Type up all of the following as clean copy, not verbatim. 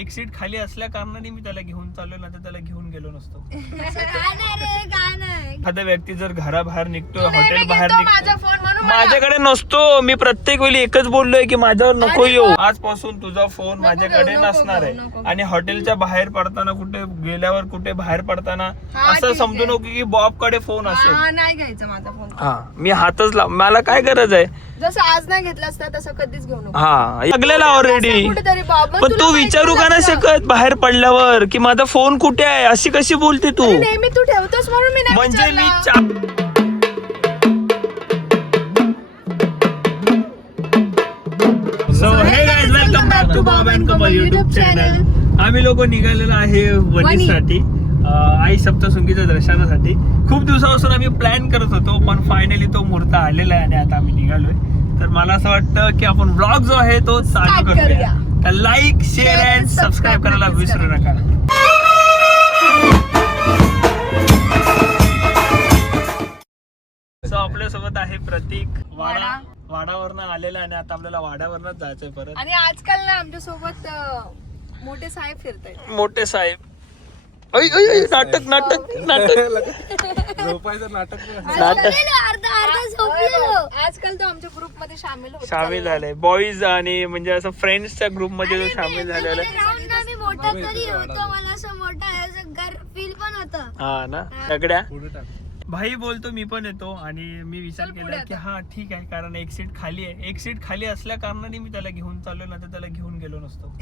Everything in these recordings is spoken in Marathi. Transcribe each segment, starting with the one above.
एक सीट खाली असल्या कारणाने मी त्याला घेऊन चाललो ना, तर त्याला घेऊन गेलो नसतो. एखादा व्यक्ती जर घराबाहेर निघतोय, हॉटेल बाहेर निघतोय, माझ्याकडे नसतो. मी प्रत्येक वेळी एकच बोललोय की माझ्यावर नको येऊ. आजपासून तुझा फोन माझ्याकडे नसणार आहे. आणि हॉटेलच्या बाहेर पडताना, कुठे गेल्यावर, कुठे बाहेर पडताना असं समजू नको की बॉब कडे फोन असेल. नाही घ्यायचा माझा फोन. हा, मी हातच मला काय गरज आहे. जसं आज नाही घेतला असता तसं कधीच घेऊ नको. हा, लागलेला ऑलरेडी. कुठेतरी बाबा पण तू विचारू का नाही शकत बाहेर पडल्यावर की माझा फोन कुठे आहे? अशी कशी बोलते तू? नेहमी तू ठेवतोस म्हणून मी नाही म्हणजे मी so hey guys, welcome back to Bob and Kamal YouTube channel. आम्ही लोक निघालेलो आहे वणीसाठी, आई सप्तशृंगीच्या दर्शनासाठी. खूप दिवसापासून आम्ही प्लॅन करत होतो, पण फायनली तो मुहूर्त आलेला आहे आणि आता आम्ही निघालोय. तर मला असं वाटतं की आपण ब्लॉग जो आहे तो चालू करूया. तर लाईक, शेअर अँड सबस्क्राईब करायला विसरू नका. सो आपल्या सोबत आहे प्रतीक. वाडावरनं आलेला आणि आता आपल्याला वाड्यावरनच जायचंय परत. आणि आजकाल ना आमच्या सोबत मोठे साहेब फिरतायत. मोठे साहेब. नाटक नाटक नाटक झोपायचं नाटक. आजकाल तो आमच्या ग्रुप मध्ये सामील झाले. बॉईज आणि म्हणजे असं फ्रेंड्सच्या ग्रुप मध्ये तो सामील झालेला आहे. हा ना, सगळ्या भाई बोलतो मी पण येतो. आणि मी विचार केला की हा ठीक आहे, कारण एक सीट खाली आहे. एक सीट खाली असल्या कारणाने मी त्याला घेऊन चाललो ना, तर त्याला घेऊन गेलो नसतो.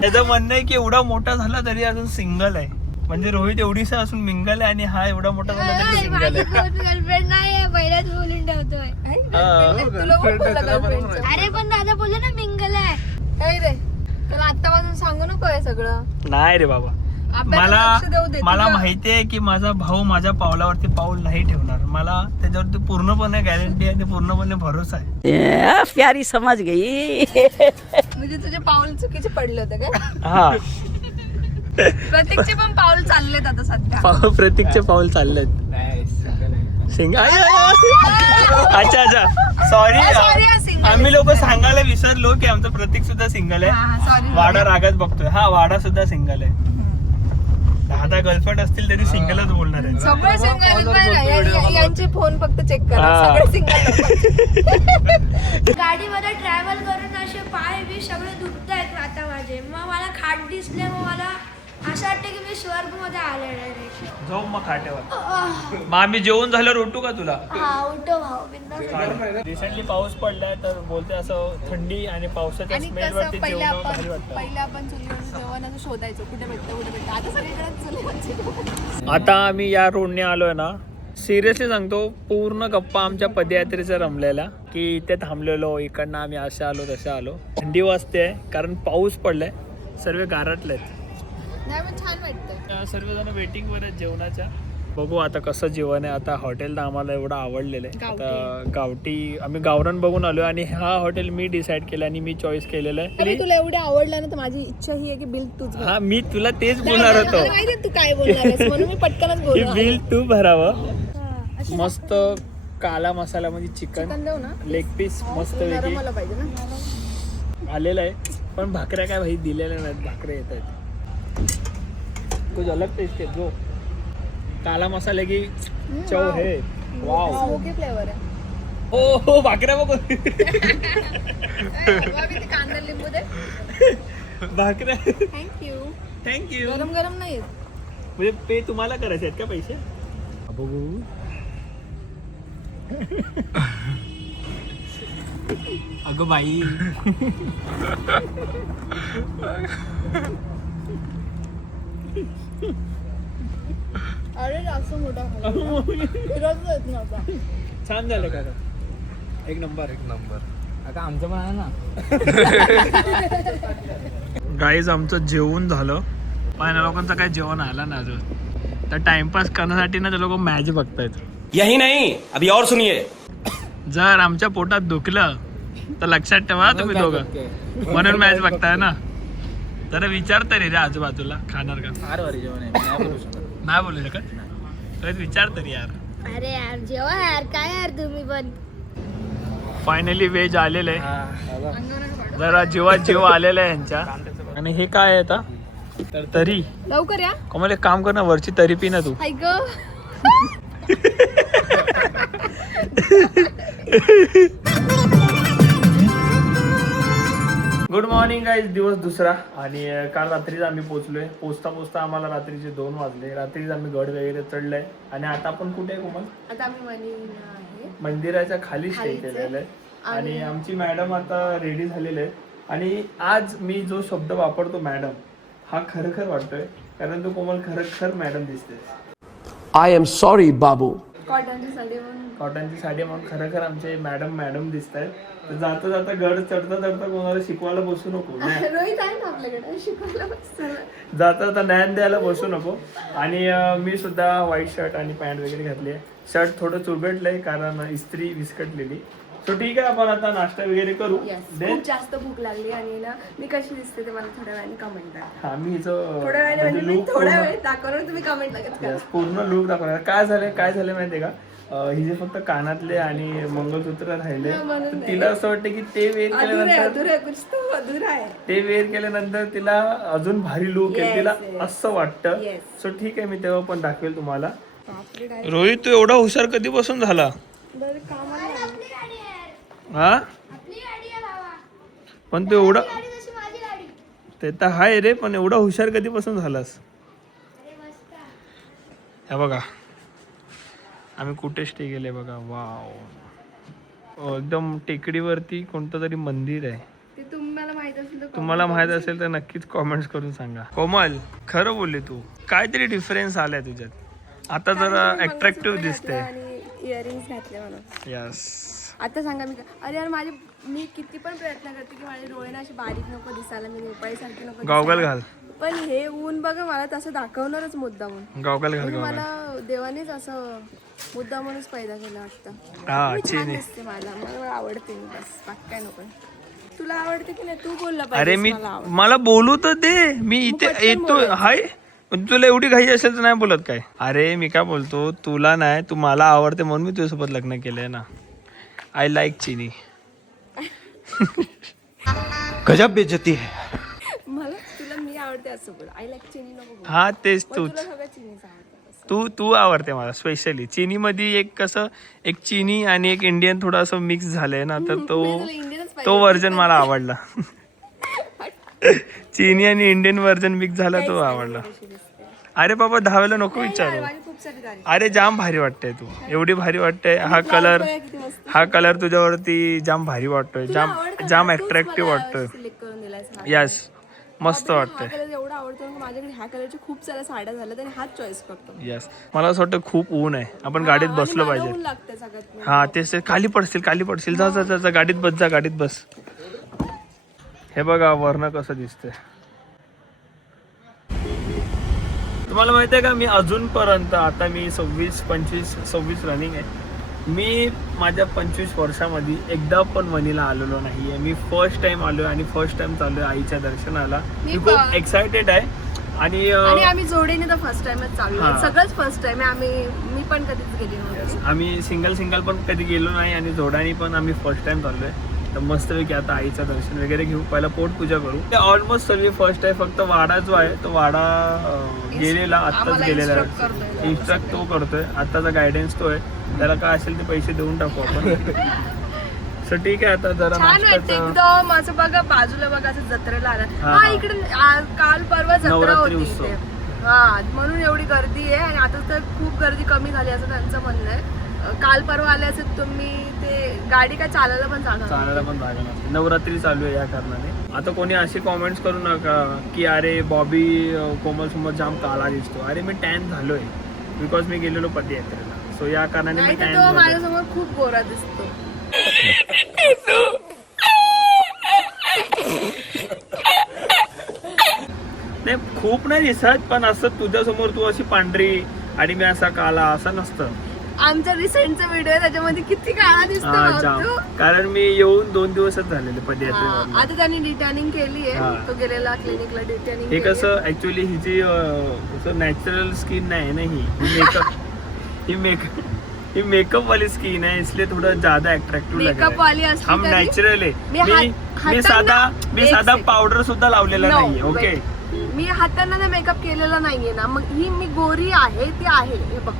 त्याचं म्हणणं आहे की एवढा मोठा झाला तरी अजून सिंगल आहे. म्हणजे रोहित एवढीसा असून मिंगल आहे आणि हा एवढा मोठा झाला तरी सिंगल आहे. गर्लफ्रेंड नाही, पहिल्याच बोलून ठेवतोय. अरे पण दादा बोलले ना मिंगल आहे. रे त्याला आतापासून सांगू नको हे सगळं. नाही रे बाबा, मला माहिती आहे की माझा भाऊ माझ्या पावलावरती पाऊल नाही ठेवणार. मला त्याच्यावरती पूर्णपणे गॅरंटी आहे, पूर्णपणे भरोसा आहे. प्यारी समज गई. म्हणजे तुझे पाऊल चुकीचे पडले होते काय? हा, प्रतीकचे पण पाऊल चाललेत आता सध्या. प्रतीकचे पाऊल चाललेत. अच्छा अच्छा, सॉरी. आम्ही लोक सांगायला विसरलो की आमचं प्रतीक सुद्धा सिंगल आहे. वाडा रागात बघतोय. हा, वाडा सुद्धा सिंगल आहे. 10 गर्लफ्रेंड असतील तरी सिंगलच बोलणार आहे. सगळे सिंगल. यांचे फोन फक्त चेक करा, सगळे सिंगल. गाडीमध्ये ट्रॅव्हल करून असे पाय बी सगळे दुखत आहेत आता माझे. मग मला खाट दिसले, मग मला असं वाटतं की मी स्वर्ग मध्ये आलेलं आहे. जाऊ मग खाट्यावर. मग आम्ही जेवून झाल्यावर उठू का तुला? हा, उठो भाऊ, बिंदास. रिसेंटली पाऊस पडलाय, तर बोलते असं थंडी आणि पावसाच्या आणि स्मेल कसं वरती पहिले जेवण भारी वाटतं. आपण चुलीवर जेवण असं शोधायचो, कुठे भेटतं. आता सगळीकडे चुलीवर. आता आम्ही या रोडने आलोय ना, सिरियसली सांगतो, पूर्ण गप्पा आमच्या पदयात्रेचा रमलेला की इथे थांबलेलो, इकडनं आम्ही असे आलो तसे आलो. थंडी वाजते कारण पाऊस पडलाय, सर्व गारटलेत. नाही पण छान वाटतं. सर्वजण वेटिंग वर आहेत जेवणाच्या. बघू आता कसं जेवण आहे. आता हॉटेल तर आम्हाला एवढं आवडलेलं आहे. आता गावठी आम्ही गावरान बघून आलोय आणि हा हॉटेल मी डिसाईड केलं आणि मी चॉईस केलेलं आहे. तुला एवढं आवडलं ना, तर माझी इच्छा ही आहे की बिल तूच भर. हा, मी तुला तेच बोलणार होतो. माहिती तू काय बोलणार आहेस, म्हणून मी पटकनच बोललो. बिल तू भरावं. मस्त काला मसाल्यामध्ये चिकन देऊ ना, लेग पीस मस्त नरम मला पाहिजे ना. आलेलं आहे. पण भाकऱ्या काय भाई दिलेल्या नाहीत, भाकऱ्या येत आहेत. कुछ अलग टेस्ट है जो काला मसाले की चव है. वाव, स्मोकी फ्लेवर आहे. हो भाकऱ्या बघ. कांदा लिंबू दे. भाकऱ्या. थँक्यू. गरम गरम नाही म्हणजे पे तुम्हाला करायचे आहेत का पैसे? बघू. अगं बाई, अरे जास्त मोठा छान झालं का? एक नंबर. आता आमचं पण आहे ना. गाईज, आमचं जेवण झालं पण या लोकांचं काय जेवण आलं ना अजून. तर टाइमपास करण्यासाठी ना ते लोक मॅच बघतायत. यही नहीं, अभी और सुनिए. जर आमच्या पोटात दुखलं तर लक्षात ठेवा तुम्ही दोघं, म्हणून मॅच बघताय ना. तर विचार तरी रे आजूबाजूला खाणार का? नाही बोलू शकत. तर विचार तरी यार. अरे यार जेव्हा यार, काय यार तुम्ही पण. फायनली व्हेज आलेलं आहे. अंगावर नका पाडू. जरा जीवात जीव आलेला आहे यांच्या. आणि हे काय आहे आता? तरी लवकर या. कोमल एक काम कर ना, वरची तरी पी ना तू. ऐक गुड मॉर्निंग गाईज. दिवस दुसरा आणि काल रात्रीच आम्ही पोहोचलोय. पोचता आम्हाला रात्रीचे 2 वाजले. रात्रीच आम्ही गड वगैरे चढलोय आणि आता आपण कुठे आहे कोमल? आता आम्ही मनीला आहे. मंदिराच्या खाली स्टे केलेलं आहे. आणि आमची मॅडम आता रेडी झालेले आहे. आणि आज मी जो शब्द वापरतो मॅडम, हा खरखर वाटतोय, कारण तू कोमल खरखर मॅडम दिसते. I am sorry, Babu. कॉटनची sari म्हणून कॉटनची साडी म्हणून खरखर आमचे मॅडम दिसत आहेत. तर जाता जाता गड चढता कोणाला शिकवायला बसू नको. रोहित आहे ना आपल्याकडे शिकवायला बसतो. जाता ज्ञान द्यायला बसू नको. आणि मी सुद्धा व्हाईट शर्ट आणि पॅन्ट वगैरे घातली आहे. शर्ट थोडं चुरबेटलंय कारण इस्त्री विस्कटलेली. सो ठीक आहे, आपण आता नाश्ता वगैरे करू. खूप जास्त भूक लागली आणि ना मी कशी दिसते ते मला थोड्या वेळाने कमेंट करा. हा, मी हिचं थोड्या वेळाने म्हणजे मी लुक थोड्या वेळ दाखवणार, तुम्ही कमेंट लगेच करा. पूर्ण लुक दाखवणार. काय झालं माहितीये का? हिचे फक्त कानातले आणि मंगळसूत्र राहिले. तर तिला असं वाटतं की ते वेअर केल्यानंतर ते वेअर केल्यानंतर तिला अजून भारी लुक आहे, तिला असं वाटतं. सो ठीक आहे, मी तेव्हा पण दाखवेल तुम्हाला. रोहित, तू एवढा हुशार कधीपासून झाला? हा, पण तू एवढा, ते तर हाय रे, पण एवढा हुशार कधीपासून झालास? हे बघा आम्ही कुठे स्टे केले बघा. वाव, एकदम टेकडीवरती कोणतं तरी मंदिर आहे. ते तुम्हाला माहित असेल तर तुम्हाला माहित असेल तर नक्कीच कॉमेंट्स करून सांगा. कोमल, खरं बोलले तू, काहीतरी डिफरन्स आलाय तुझ्यात. आता जरा अट्रॅक्टिव्ह दिसते. आणि इयरिंग्स घातले मला. यस. आता सांगा अरे यार मी किती पण प्रयत्न करते की माझे डोळे ना असे बारीक नको दिसायला, मी रुपाईसारखे नको गॉगल दिसायला. घाल. पण हे ऊन बघा मला तसं दाखवणारच मुद्दामून. गॉगल घाल. म्हणजे मला देवानेच असं मुद्दामूनच पैदा केलं वाटतं. हा, मी छान चिनी. दिसते, मला आवडते. मी बस बाकी काय नको. तुला आवडते की नाही? तू बोलला अरे पाहिजे. मला बोलू तर दे, मी इथे येतो. हाय, पण तुला एवढी घाई असेल तर नाही बोलत काय? अरे मी काय बोलतो, तुला नाही, तू मला आवडते म्हणून मी तुझ्यासोबत लग्न केलंय ना. आय लाईक चिनी. गजब बेइज्जती है. मला तुला मी आवडते असं बोल. आय लाईक चिनी नको बोल. हा, तेच मग तूच. तुला सगळं चिनीच आवडतं. तू आवडते मला स्पेशली. चिनी मध्ये एक कसं, एक चिनी आणि एक इंडियन थोडं असं मिक्स झालंय ना, तर तो व्हर्जन मला आवडला. चिनी आणि इंडियन व्हर्जन मिक्स झाला, तो आवडला. अरे बाबा, दहावेला नको विचारू. अरे जाम भारी वाटतंय तू, एवढी भारी वाटतंय. हा कलर तुझ्यावरती जाम भारी वाटतोय, जाम अट्रॅक्टिव्ह वाटतोय. यस, मस्त वाटतंय. एवढा आवडतो माझ्याकडे ह्या कलरच्या खूप साऱ्या साड्या झाल्यात आणि हाच चॉईस करतो. यस, मला असं वाटतं खूप ऊन आहे, आपण गाडीत बसलो पाहिजे. हा, तेच खाली पडशील. जा गाडीत बस. हे बघा वरनं कसं दिसतंय. तुम्हाला माहिती आहे का, मी अजूनपर्यंत, आता मी 26 रनिंग आहे, मी माझ्या 25 वर्षामध्ये एकदा पण वणीला आलेलो नाही आहे. मी फर्स्ट टाइम आलोय आणि फर्स्ट टाइम चाललोय आईच्या दर्शनाला. मी खूप एक्सायटेड आहे. आणि आम्ही जोडीने तर फर्स्ट टाइमच चालू आहे. सगळंच फर्स्ट टाइम आहे. मी पण कधीच गेली नव्हती. आम्ही सिंगल पण कधी गेलो नाही आणि जोड्याने पण आम्ही फर्स्ट टाइम चाललोय. तर मस्तपैकी आता आईचं दर्शन वगैरे घेऊ, पहिला पोटपूजा करू. ऑलमोस्ट सर्व फर्स्ट आहे. फक्त वाडा जो आहे तो वाडा गेलेला, आत्ताच गेलेला आहे. इन्स्ट्रक्ट तो करतोय, आत्ताचा गायडन्स तो आहे. त्याला काय असेल ते पैसे देऊन टाकू आपण. सो ठीक आहे, आता जरा छान वाटतं एकदम असं. बघा बाजूला बघा असं जत्रेला आला. हा, इकडे काल परवा जत्रा होती इथे. हा, म्हणून एवढी गर्दी आहे. आणि आता तर खूप गर्दी कमी झाली असं त्यांचं म्हणणं आहे. काल परवा आले असेल तुम्ही, ते गाडी काय चालायला पण जागा नसते. नवरात्री चालू आहे या कारणाने. आता कोणी अशी कॉमेंट्स करू नका की अरे बॉबी कोमल समोर जाम काळा दिसतो. अरे मी टॅन झालोय बिकॉज मी गेलेलो पदयात्रेला. सो या कारणाने मी टॅन झालो. माझ्यासमोर खूप गोरा दिसतो. नाही, खूप नाही दिसत, पण असं तुझ्यासमोर तू अशी पांढरी आणि मी असा काला, असं नसतं. आमचा रिसेंटचा व्हिडिओ आहे, त्याच्यामध्ये किती काळा दिसतो. कारण मी येऊन 2 दिवसच झालेले पदयात्रेला. आता त्यांनी डिटर्निंग केली आहे. तो गेलेला क्लिनिकला डिटर्निंग. हे कसं ऍक्च्युअली हिची नॅचरल स्किन नाही ना, ही ही मेकअप वाली स्किन है इसलिए थोड़ा ज्यादा अट्रॅक्टिव्ह मेकअप वाली असली हम तरी नॅचरल आहे मी मी साधा पावडर सुद्धा लावलेला नाहीये. ओके मी हातांना मेकअप केलेला नाहीये ना, मग ही मी गोरी आहे ती आहे, हे बघ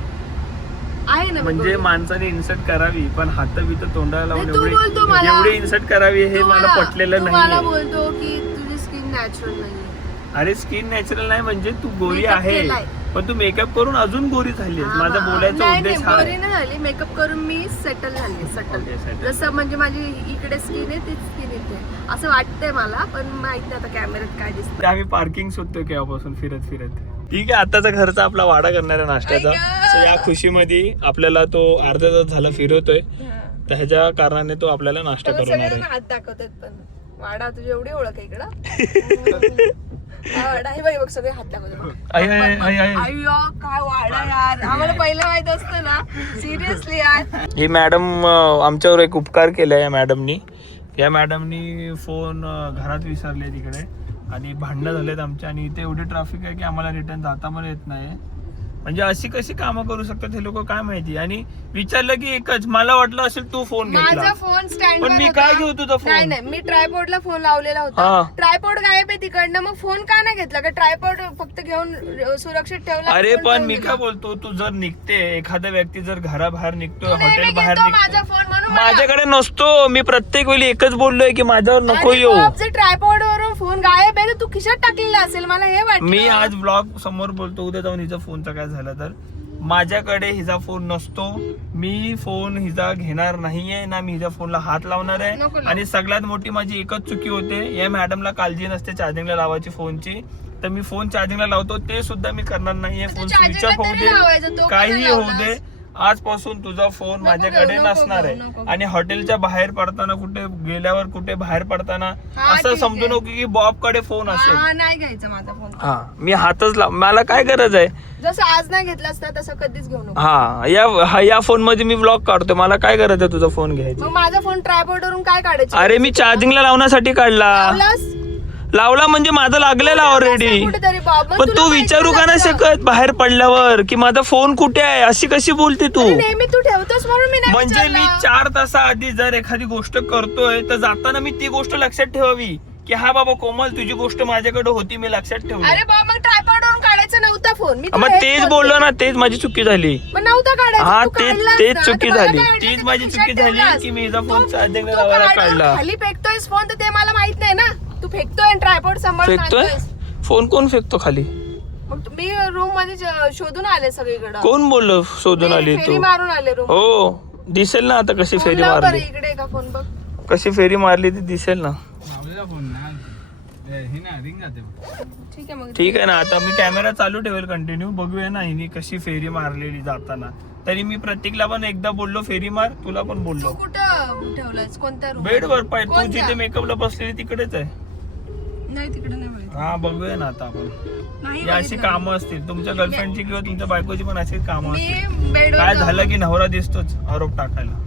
आहे ना. म्हणजे माणसाने इन्सर्ट करावी पण हात बीत तोंडाला लावून तू बोलतो मला एवढी इन्सर्ट करावी हे मला पटलेलं मला नाही. बोलतो की तुझी स्किन नॅचरल नाहीये. अरे स्किन नॅचरल नाही म्हणजे तू गोरी Makeup आहे केलाय. पण तू मेकअप करून अजून गोरी झाली. माझा बोलायचा नाही, उद्देश हा गोरी आहे. नाही झाली, मेकअप करून मी सेटल झाली. Okay, settle settle. जसं म्हणजे माझी इकडे स्किन आहे तीच स्किन इथे असं वाटतंय मला, पण माहित नाही आता कॅमेऱ्यात काय दिसतं. ते आम्ही पार्किंग शोधतोय केव्हापासून फिरत ठीक आहे. आताचा घरचा आपला वाडा करणार आहे नाश्त्याचा. So या खुशीमध्ये आपल्याला तो अर्धा तास झाला फिरवतोय तर ह्याच्या कारणाने तो आपल्याला नाश्ता त्याला करवणार सगळ्यांना आहे. हात दाखवतात पण वाडा तुझी एवढी ओळख आहे इकडं. हा वाडा हे बघ सगळे हात दाखवतात. आई, आई, आई, आई. अय्यो काय वाडा यार, आम्हाला पहिलं माहित असतं ना सिरियसली यार. ही मॅडम आमच्यावर एक उपकार केलाय या मॅडमनी. या मॅडमनी फोन घरात विसरले तिकडे आणि भांडणं झालेत आमच्या आणि इथे एवढी ट्रॅफिक आहे की आम्हाला रिटर्न जाता पण येत नाही. म्हणजे अशी कशी कामं करू शकतात हे लोक काय माहिती. आणि विचारलं की एकच, मला वाटलं असेल तू फोन घेतला माझा फोन स्टँड पण मी काय घेऊ तुझा नाही फोन. नाही, मी ट्रायपॉडला फोन लावलेला होता. हा. ट्रायपॉड गायब आहे तिकडनं, मग फोन का नाही घेतला का? ट्रायपॉड फक्त घेऊन सुरक्षित ठेवला. अरे फोन पण ठेवून मी दिला. काय बोलतो, तू जर निघते एखादा व्यक्ती जर घराबाहेर निघतोय तू नेहमी हॉटेल बाहेर घेतो माझा निघतो फोन म्हणून मला- माझ्याकडे नसतो. मी प्रत्येक वेळी एकच बोललोय की माझ्यावर नको आणि येऊ. बाप, जर ट्रायपॉड वरून फोन गायब आहे तर तू खिशात टाकलेला असेल, मला हे वाटतं. मी आज ब्लॉग समोर बोलतो, उद्या जाऊन हिचा फोनचा काय झालं तर. माझ्याकडे हिचा फोन नसतो, मी फोन हिचा घेणार नाहीये ना, मी हिच्या फोनला हात लावणार आहे. नको लावू. आणि सगळ्यात मोठी माझी एकच चुकी होते, या मॅडमला काळजी नसते चार्जिंगला लावायची फोनची, तर मी फोन चार्जिंगला लावतो ते सुद्धा मी करणार नाहीये. फोन स्विच चार्जिंगला ऑफ होऊ तरी लावायचा, दे तो का काही नाही होऊ लावलास? दे, आजपासून तुझा फोन माझ्याकडे नको नसणार घेऊ, आहे. नको घेऊ. आणि हॉटेलच्या बाहेर पडताना कुठे गेल्यावर कुठे बाहेर पडताना हा, असं ठीक समजू आहे. नको की बॉब कडे फोन असेल. हा, नाही घ्यायचा माझा फोन. हा मी हातच मला काय गरज आहे. जसं आज नाही घेतला असता तसं कधीच घेऊ नको. या फोन मध्ये मी ब्लॉग काढतोय, मला काय गरज आहे तुझा फोन घ्यायची. मग माझा फोन ट्रायपॉड वरून काय काढायचं? अरे मी चार्जिंगला लावण्यासाठी काढला. लावला म्हणजे माझा लागलेला ऑलरेडी. कुठेतरी बाब, मग पण तुला तू माहिती विचारू का नाही नसतं. शकत बाहेर पडल्यावर की माझा फोन कुठे आहे, अशी कशी बोलते तू. अरे नेहमी तू ठेवतोस म्हणून मी नाही म्हणजे मी विचारलं. 4 तासाआधी जर एखादी गोष्ट करतोय तर जाताना मी ती गोष्ट लक्षात ठेवावी की हा बाबा कोमल तुझी गोष्ट माझ्याकडे होती, मी लक्षात ठेवली. अरे बाबा मग ट्रायपॉड वरून काढायचा नव्हता फोन. मी तुला मग हेच तेच बोलते. बोललो ना, तेच माझी चुकी झाली. मग नव्हता काढायचा, हा, तू काढला तेच असता. चुकी तर मला झाली. काय वाटलं, तीच तू माझी खिशात चुकी झाली ठेवलास. की मी हिचा फोन तू- चार्जिंगला तू लावायला काढून काढला. खाली फेकतोयस फोन तर ते मला माहित नाही ना. तू फेकतोय ट्रायपॉड सांभाळून फेकतोय आणतोयस. फोन, कोण फेकतो खाली? मग मी रूम मध्ये शोधून आले सगळीकडे. कोण बोललो शोधून आली फेरी तू? मारून आले रूम. हो दिसेल ना आता कशी फेरी मारली. इकडे का फोन बघ. कशी फेरी मारली ती दिसेल ना. लावलेला फोन ना हे ना रिंग जाते ठीक आहे मग. ठीक आहे ना, आता मी कॅमेरा चालू ठेवेल कंटिन्यू, बघूया ना हिने कशी फेरी मारलेली जाताना. तरी मी प्रतीकला पण एकदा बोललो फेरी मार, तुला पण तू बोललो. कुठं ठेवलायस, कोणत्या रूम? बेडवर पाय, तू कोणत्या? जिथे मेकअपला बसलेली तिकडेच आहे. नाही तिकडे नाही बघितलं. हा बघूया ना आता आपण. नाही ही अशी बघितलं. कामं असतील तुमच्या गर्लफ्रेंडची किंवा तुमच्या बायकोची पण अशीच कामं मी असतील. बेडवर काय जाऊन- झालं की नवरा दिसतोच आरोप टाकायला.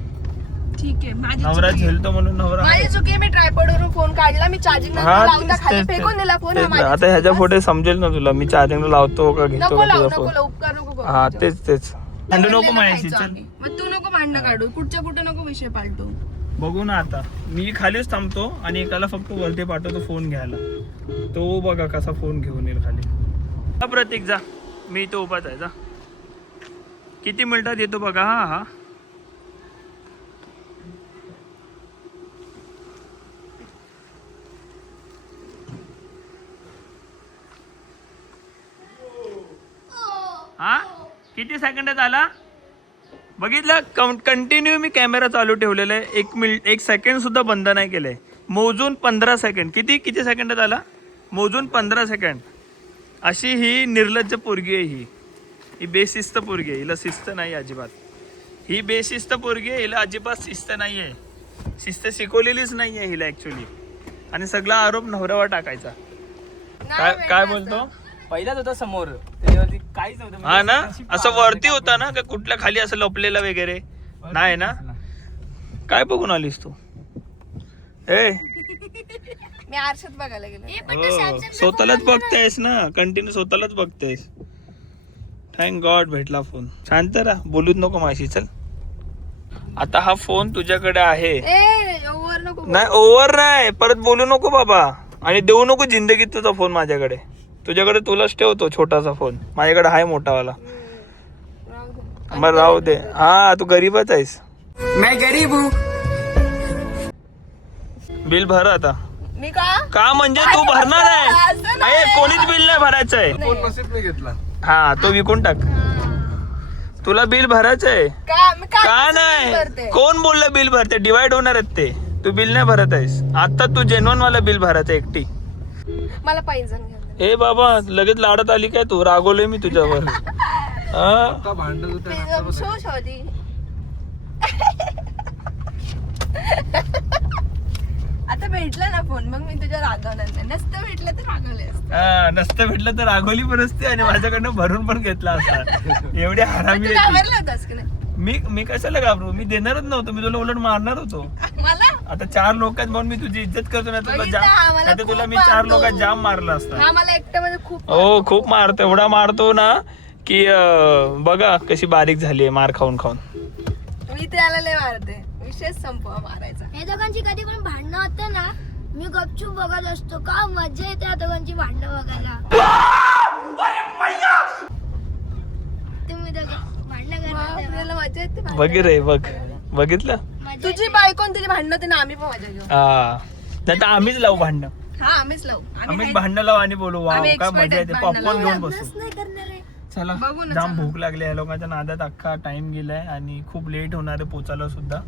ठीक आहे माझी नवरा चुकी आहे. झेलतो म्हणून नवरा माझी चुकी आहे, मी ट्रायपॉड वरून फोन काढला, मी चार्जिंग हा लावता खाली तेच फेकून दिला फोन. तेच ना. आता ह्याच्या पुढे समजेल ना तुला मी चार्जिंगला लावतो का घेतो नको का लावू, तुझा नको फोन. लावू, उपकार नको करू. हा तेच भांडू नको बोललेलं माझ्याशी. खायचो चल आम्ही. मग तू नको भांडणं काढू, कुठच्या कुठं नको विषय पालटू. बघू ना आता. मी खालीच थांबतो आणि एकाला फक्त वरती पाठवतो फोन घ्यायला. तो बघा कसा फोन घेऊन येईल खाली. हा प्रतीक जा, मी इथं उभाच आहे, जा. किती मिनिटात येतो बघा. हा हा हा किती सेकंदात आला बघितलं. कंटिन्यू मी कॅमेरा चालू ठेवलेला आहे, 1 सेकंड सुद्धा बंद नाही केलंय. मोजून 15 सेकंड. किती सेकंदात आला? मोजून 15 सेकंड. अशी ही निर्लज्ज पोरगी आहे. ही बेशिस्त पोरगी आहे, हिला शिस्त नाही अजिबात. ही बेशिस्त पोरगी आहे, हिला अजिबात शिस्त नाही आहे. शिस्त शिकवलेलीच नाही आहे हिला ऍक्च्युली. आणि सगळा आरोप नवऱ्यावर टाकायचा. काय बोलतो? पहिलाच होता समोर त्याच्यावरती काहीच नव्हतं. हा ना, असं वरती होता ना का कुठल्या खाली असं लपलेला वगैरे नाही ना. काय बघून आलीस तू? ए मी आरशात बघायला गेले. हो, स्वतःलाच बघतायस ना, कंटिन्यू स्वतःलाच बघतायस. थँक गॉड भेटला फोन. शांत राहा, बोलूच नको माझी. चल आता हा फोन तुझ्याकडे आहे. ए ओव्हर नको बोलू. नाही ओव्हर नाही, परत बोलू नको बाबा, आणि देऊ नको जिंदगीत तुझा फोन माझ्याकडे. तुझ्याकडे तुलाच ठेवतो छोटासा फोन, माझ्याकडे आहे मोठावाला. राहू दे. मग राहू दे. हा तू गरीबच आहेस. मैं गरीब हूँ. बिल भर आता. मी का म्हणजे तू भरणार आहे. असं नाही. अरे कोणीच बिल नाही भरायचं आहे. फोन नसीब नाही घेतला. हा तो विकून टाक. तुला बिल भरायचं आहे. मी का कसं नाही? करते? कोण बोललं बिल भरते? डिवाइड होणार आहेत ते. तू बिल नाही भरत आहेस. आता तू जेन्युइन वाला बिल भरायचं एकटी. मला पैंजण घ्या. ए बाबा लगेच लाडत आली काय तू? रागवलोय मी तुझ्यावर. हा भांडत होते. शो शोधी. आता भेटला ना फोन, मग मी तुझ्या रागवणार नाही. नसतं भेटलं तर रागवले असते. नसतं भेटलं तर रागवली पण असते आणि माझ्याकडनं भरून पण घेतला असता. एवढे हरामी तू आहे ती. घाबरला होतास की नाही? मी कशाला घाबरू? मी देणारच नव्हतो. मी तुला उलट मारणार होतो. मला आता 4 लोक आहेत म्हणून मी तुझी इज्जत करतो. नाही तुला बघितलं, आम्हाला नाही तर तुला मी खूप 4 मारतो. लोकात जाम मारला असता. हा मला एकट्यामध्ये खूप हो खूप मारतो. एवढा मारतो ना की बघा कशी बारीक झाली मार खाऊन खाऊन. मी त्याला लय मारते. विशेष संपवा मारायचा. या दोघांची कधी पण भांडणं होतं ना, मी गपचूप बघत असतो. का मजा येते त्या दोघांची भांडणं बघायला. तुम्ही दोघं भांडणं करता तेव्हा आपल्याला मजा येते भांडण. वगैरे बघितलं. मजा तुझी बायको आणि तुझी भांडणं होती ना, आम्ही पण मजा घेऊ. हा नाही तर आम्हीच लावू भांडणं. हा आम्हीच लावू. आम्हीच भांडणं लावू आणि बोलू वा आम्ही काय expert मजा येते. आहेत पॉपकॉर्न भांडणाला. घेऊन बसू. लग्नच नाही करणार आहे. चला बघू ना, जाम चला. भूक लागली या लोकांच्या नादात. अख्खा टाइम गेलाय आणि खूप लेट होणार आहे पोचायला सुद्धा.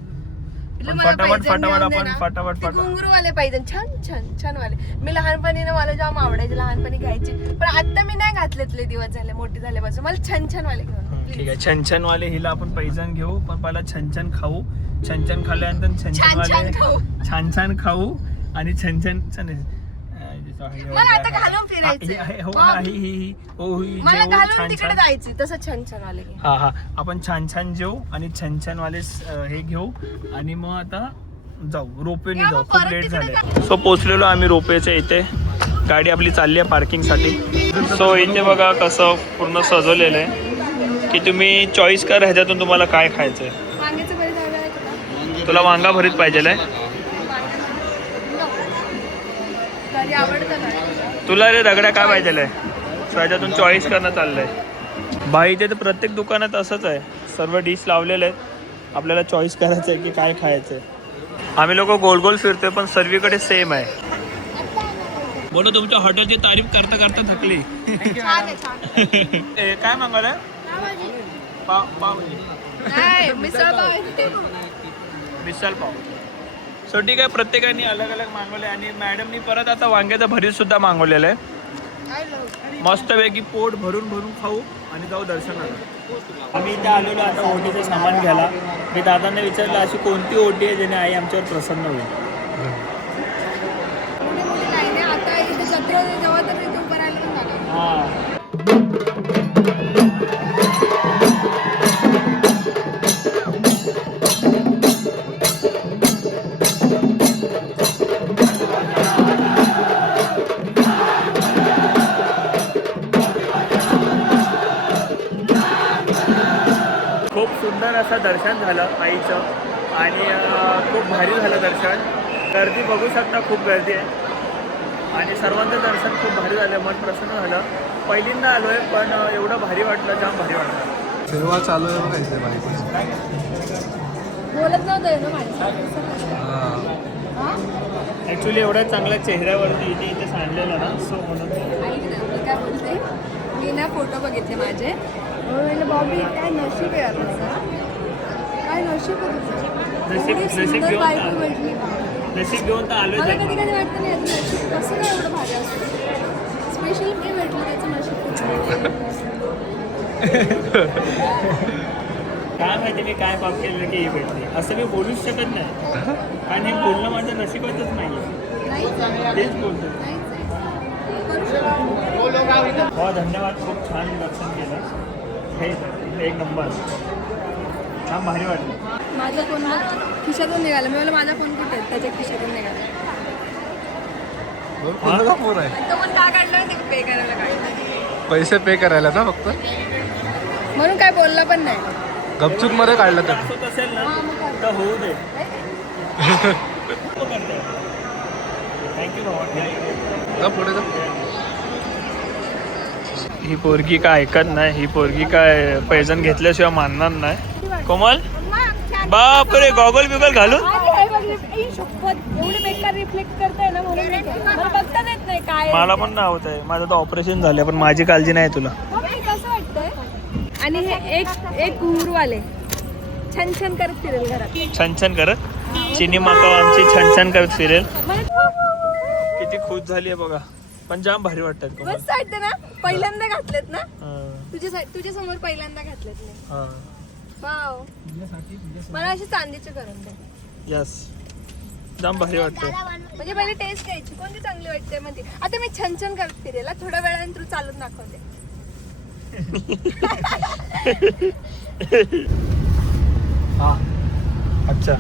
पण मला फटाफट पैंजण फटाफट घेऊन दे आपण ना. फटाफट ते फटाफट घुंगरूवाले पाहिजे. छान छान छान वाले. मी लहानपणी ना मला जाम आवडायचे. लहानपणी घ्यायचे, पण आता मी नाही घातलेतले दिवस झाले मोठी झाल्यापासून. मला छान छान वाले घेऊन. ठीक आहे. छन वाले हिला आपण पैजण घेऊ, पण पहिला छन खाऊ. छन खाल्ल्यानंतर छन वाले छान खाऊ. छान खाऊ आणि छन मला आता घालून फिरायचं. मला घालून तिकडे जायची. तसं छान छान वाले घे. हा आपण छान जेऊ आणि छन वाले हे घेऊ आणि मग आता जाऊ रोपवेने या जाऊ. मग खूप परत लेट तिकडे झाले. सो पोहोचलेलो आम्ही रोपवेच्या इथे. गाडी आपली चालली आहे पार्किंगसाठी. सो इथे बघा कसं पूर्ण सजवलेलं आहे की तुम्ही चॉईस करा ह्याच्यातून तुम्हाला काय खायचंय. वांग्याचं भरीत हवं आहे तुला? तुला वांगा भरीत पाहिजे आहे. घरी आवडतं का? तुला रे रगड्या काय पाहिजे आहे. सो ह्याच्यातून चॉईस करणं चाललंय. बाई इथे तर प्रत्येक दुकानात असंच आहे. सर्व डिश लावलेले आहेत. आपल्याला चॉईस करायचं आहे की काय खायचं आहे. आम्ही लोक गोल फिरतोय पण सर्वीकडे सेम आहे. बोलो तुमच्या हॉटेलची तारीफ करता करता थकली. छान आहे छान. काय मागवलंय? पाव नाही, मिसळ पाव आहे. मिसल पाव. सो ठीक आहे. प्रत्येकाने अलग अलग मागवले आणि मॅडमनी परत आता वांग्याचं भरीत सुद्धा मागवलेलं आहे. मस्तपैकी पोट भरून खाऊ आणि जाऊ दर्शनाला. आम्ही इथे आलेलो आता ओटीचं सामान घ्यायला. मी दादांना विचारलं अशी कोणती ओटी आहे ज्याने आई आमच्यावर प्रसन्न होईल. मोठी लाईन आहे. आता इथे जत्रा जेव्हा तर इथे उभं राहिलं पण झालं. हा खूप सुंदर असं दर्शन झालं आईचं आणि खूप भारी झालं दर्शन. गर्दी बघू शकता, खूप गर्दी आहे आणि सर्वांचं दर्शन खूप भारी झालं. मन प्रसन्न झालं. पहिल्यांदा आलो आहे पण एवढं भारी वाटलं, जाम भारी वाटलं. सेवा चालू आहे बघा इथे बाईक. बोलत नव्हतं ना माझ्या. ॲक्च्युली एवढ्या चांगल्या चेहऱ्यावरती इथे सांडलेलं ना, सो म्हणून ऐक ना, मी काय बोलते, मी ना फोटो बघितले माझे. म्हणलं बॉबी काय नशीब आहे यार तुझं. काय नशीब आहे तुझं. नशीब- एवढी नशीब सुंदर घेऊन बायको आलो. भेटली. नशीब घेऊन तर आलोच मला आहे. कधी कधी वाटतं नाही याचं नशीब कसं काय एवढं भारी असतं. स्पेशल काय भेटलं त्याचं नशीब कुठलं. काय माहिती मी काय पाप केलं की ही भेटली असं मी बोलूच शकत नाही. कारण हे बोलणं माझ्या नशिबातच नाही. नाहीच आहे. तेच बोलतो. नाहीच आहे. करू शकतो. हो धन्यवाद. खूप छान दर्शन केलं. हे एक नंबर. छान भारी वाटलं. माझा फोन खिशातून निघाला. मी मला माझा फोन कुठे आहे? त्याच्या खिशातून निघाला. कोणाचा फोन आहे? तो पण का काढला ते पे करायला काढलं. पैसे पे करायला ना फक्त. म्हणून काय बोलला पण नाही. गपचूप मध्ये काढला तर त्रास होत असेल ना तर होऊ दे. थँक्यू भावा. पुढे जा. ही पोरगी काय ऐकत नाही. ही पोरगी काय पैजण घेतल्याशिवाय मानणार नाही. कोमल बापरे गॉगल बिगल घालून मला पण नाव होत आहे. माझं तर ऑपरेशन झालं पण माझी काळजी नाही तुला. आणि हे एक घुंगरूवाले छान छान करत फिरेल घरात. छान छान करत चिनी माका आमची छान छान करत फिरेल. किती खुश झाली आहे बघा. पण जाम भारी वाटतात. मस्त वाटतं ना. पहिल्यांदा घातलेत ना हा. तुझ्या समोर पहिल्यांदा घातलेत ना. हा. वाव. मला अशी चांदीचे करून दे. यस जाम भारी वाटतं. म्हणजे पहिले टेस्ट घ्यायची कोणती चांगली वाटते मध्ये. आता मी छान छान करत फिरेल. थोड्या वेळाने तू चालून दाखवते. हा अच्छा.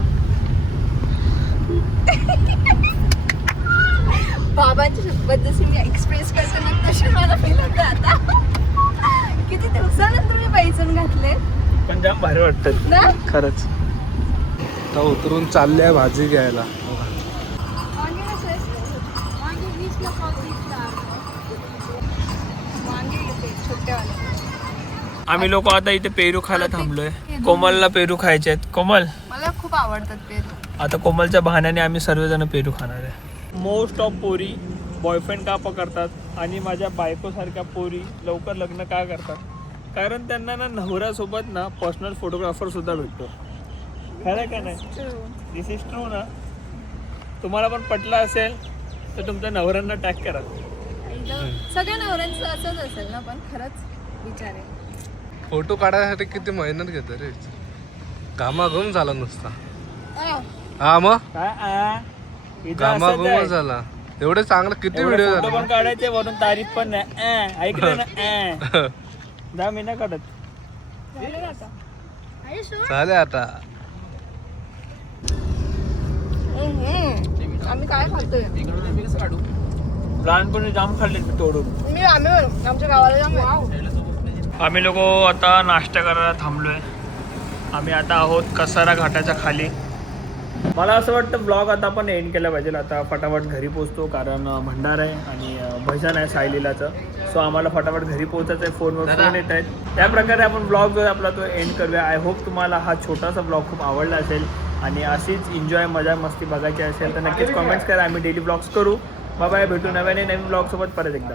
बाबांची शपथ जशी मी एक्सप्रेस करते ना तशी मला फील होतं आता. किती दिवसानंतर मी पैजण घातले पण जाम भारी वाटतात ना. खरंच. तर उतरून चालले भाजी घ्यायला. वांगे कसे आहेत? वांगे 20 ला पाव 30 ला. वांगे येते छोटेवाले. आम्ही लोक आता इथे पेरू खायला थांबलोय. कोमलला पेरू खायचे आहेत. कोमल मला खूप आवडतात पेरू. आता कोमलच्या बहाण्याने आम्ही सर्वजण पेरू खाणार आहे. मोस्ट ऑफ पोरी बॉयफ्रेंड का पकडतात आणि माझ्या बायकोसारख्या पोरी लवकर लग्न का करतात? कारण त्यांना ना नवऱ्यासोबत ना पर्सनल फोटोग्राफर सुद्धा भेटतो. खरं का नाही? दिस इज ट्रू ना. तुम्हाला पण पटलं असेल तर तुमच्या नवऱ्यांना टॅग करा. सगळ्या नवऱ्यांचं असंच असेल ना. पण खरंच विचार आहे. फोटो काढायसाठी किती मेहनत घेतो रे. घामाघूम झाला नुसता. हा मग काय घामाघूमच झाला. एवढे चांगलं किती व्हिडिओ फोटो पण झाले. काढायचे वरून तारीफ पण नाही. ऐकलं ना. दहा महिना काढत. झाले आता. आम्ही काय खातोय? लहानपणी जाम खाल्ले तोडून. आम्ही आमच्या गावाला जाऊन. आम्ही लोक आता नाश्ता करायला थांबलोय. आम्ही आता आहोत कसारा घाटाच्या खाली. मला असं वाटतं ब्लॉग आता आपण एंड केला पाहिजे. आता फटाफट घरी पोहोचतो कारण भंडार आहे आणि भजन आहे सायलीलाचं. सो आम्हाला फटाफट घरी पोहोचायचं आहे. फोनवर फोन येत आहेत. त्याप्रकारे आपण ब्लॉग जो आहे आपला तो एंड करूया. आय होप तुम्हाला हा छोटासा ब्लॉग खूप आवडला असेल आणि अशीच एन्जॉय मजा मस्ती बघायची असेल तर नक्कीच कॉमेंट्स करा. आम्ही डेली ब्लॉग्स करू. Bye bye. भेटू नव्याने नवीन ब्लॉगसोबत परत एकदा.